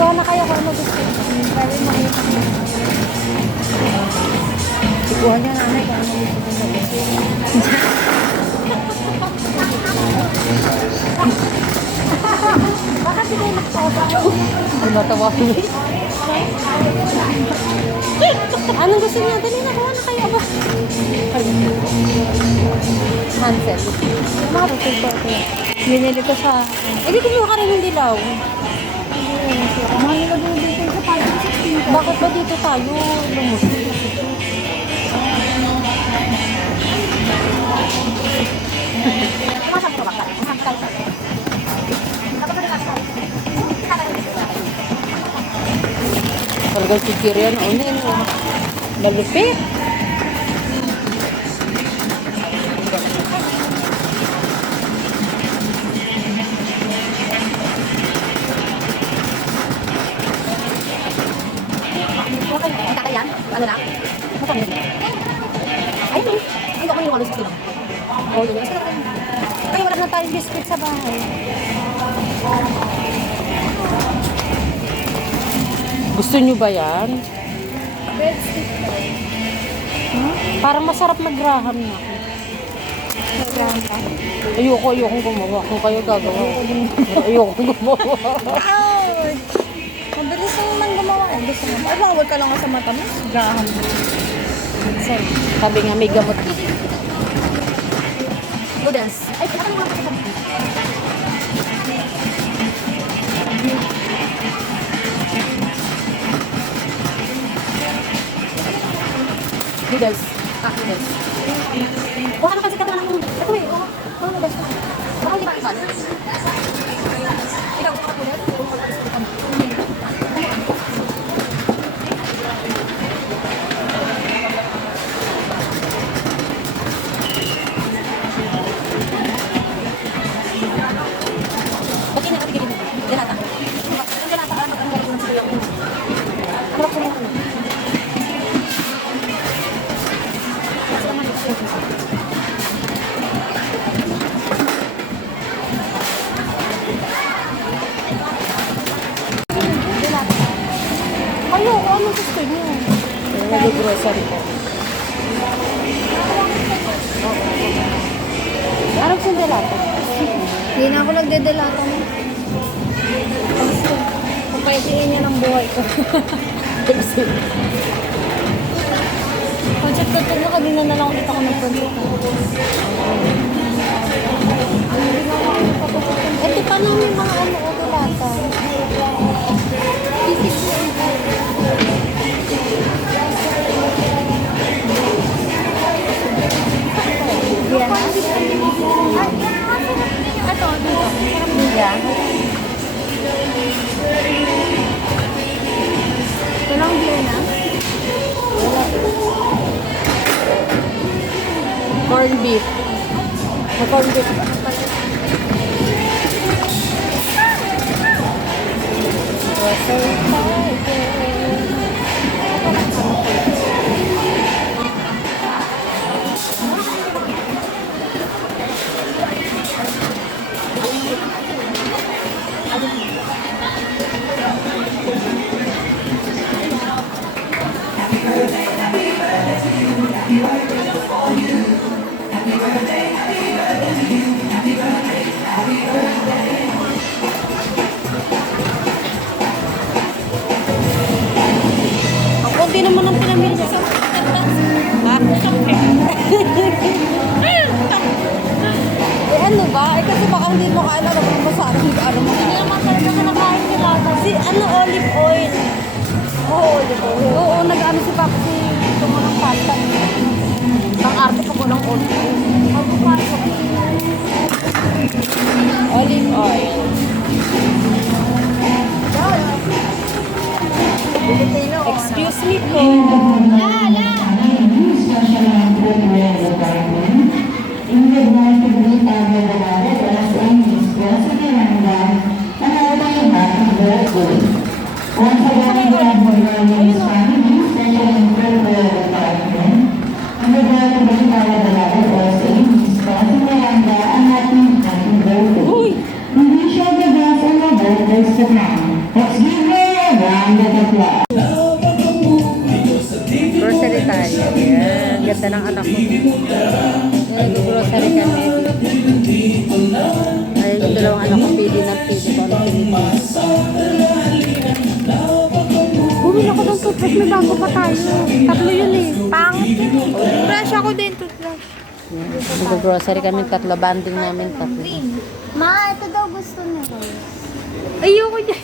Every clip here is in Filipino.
Kuha na kayo kung ano gusto. Pwede makita mo. Kuha niya nanay kung ano gusto mo. Baka sila yung nagsawa. Ay, natawa ko. Anong gusto niya? Dali na, kuha na kayo. Aba. Hansel. Mga rutin ko ito. Binili ko sa... Eh, di kumuha ka rin ng dilaw. Mahal na din dito sa 5-16. Bakit ba dito tayo lumusot? Masang ko ba ka? Masang ka. Talagang sikirian o nil. Malupit. Kakayan? Ano na? Ay, hindi ako yung walos sila. Oh, yun. Ay, wala na tayong biscuit sa bahay. Gusto nyo ba yan? Breadstick daw. Huh? Parang masarap nagraham na ako. Nagraham ka? Ayokong gumawa. Kung kayo gagawa. Ayokong gumawa. Ouch! Mabilis naman gumawa eh. Gusto mo. Ay, bawal ka lang sa mata mo. Graham. Sabi nga may gamot. Noodles. Ay, ano nga ba? Noodles. Noodles. Wala ka kasi ka naman ng... Ito eh. Ano ba? Baka hindi ba isan? Ikaw, baka po yan? Okay na, katigilin mo. Dalata. Ang dalata, ang dalata ng sila. Ang dalata ng sila. Ayoko, ano gusto nyo? Nag-grocery ko. Araw sa delata. Hindi na ako nagdedelata mo. Papaisiin niya ng buhay ko. Project ko ito na kanina na lang ulit ako nag-project. Ito pa lang yung mga ano o delata. Yan. Ito lang beer na. Corn beef. Corn beef. Hindi naman ang pinamili niya. Ha? Eh ano ba? Eh kasi baka hindi mo kaya alam mo sa akin ano mo. Hindi naman talaga kinakain nila. Si ano olive oil. Oo, olive oil. Oo, nag-ano si Papa si tumunang pasta. Ang arte ko ng olive oil. Olive oil. Excuse me po. Uy! Excuse me! Grocery tayo. Ayan. Ganda ng anak ko. Ayan, nag-grocery kami. Ay, yung dalawang anak ko pili ng pili ko. Ano pinili? Bumili ako ng toothbrush, may bago pa tayo. Tatlo yun eh. Pangit yun. Fresh ako din, toothbrush. Nag-grocery kami, tatlo. Banding namin, tatlo. Ma, ito daw gusto niya. Ayoko dyan.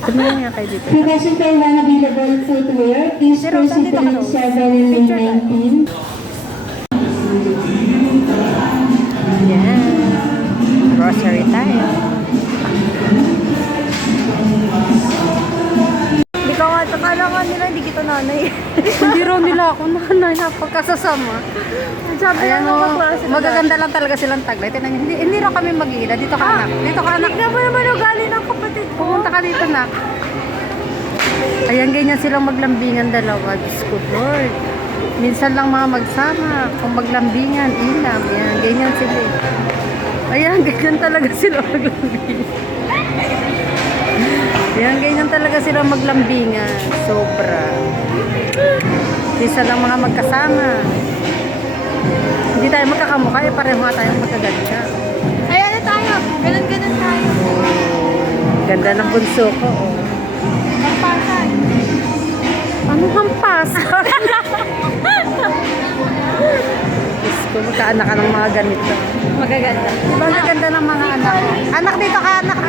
Tumingin nga kayo dito. Requesting for one available footwear. Please Pero proceed dito to ka lane daw. 7 and lane 19. Yan. Grocery tayo. Hindi ka nga, akala nga nila, hindi kita nanay. Hindi raw nila ako nanay, napagkasasama. Sabi Ayan nga o, mga sila. magaganda lang talaga silang taglay. Tingnan niyo, hindi raw kami mag-iila. Dito ka anak. Dito ka anak. Tignan mo naman ugali ng kapatid ko. Pumunta ka dito na. Ayan, ganyan silang maglambingan dalawa. Diyos ko, Lord. Minsan lang mga magsama. Kung maglambingan, ilam. Ayan, ganyan sila. Ayan, ganyan talaga sila maglambingan. Ayan, ganyan talaga sila maglambingan. Sobra. Minsan lang mga magkasama. Hindi tayo magkakamukha. Eh, pareho nga tayong magkaganda. Ayan na tayo. Ganun-ganun tayo. Ganda ng bunso ko. Oh. Pagpasan. Ano hampas? Diyos ko, magkaanak ka ng mga ganito. Magaganda. Diba ang ganda ng mga anak? Anak, dito ka, anak.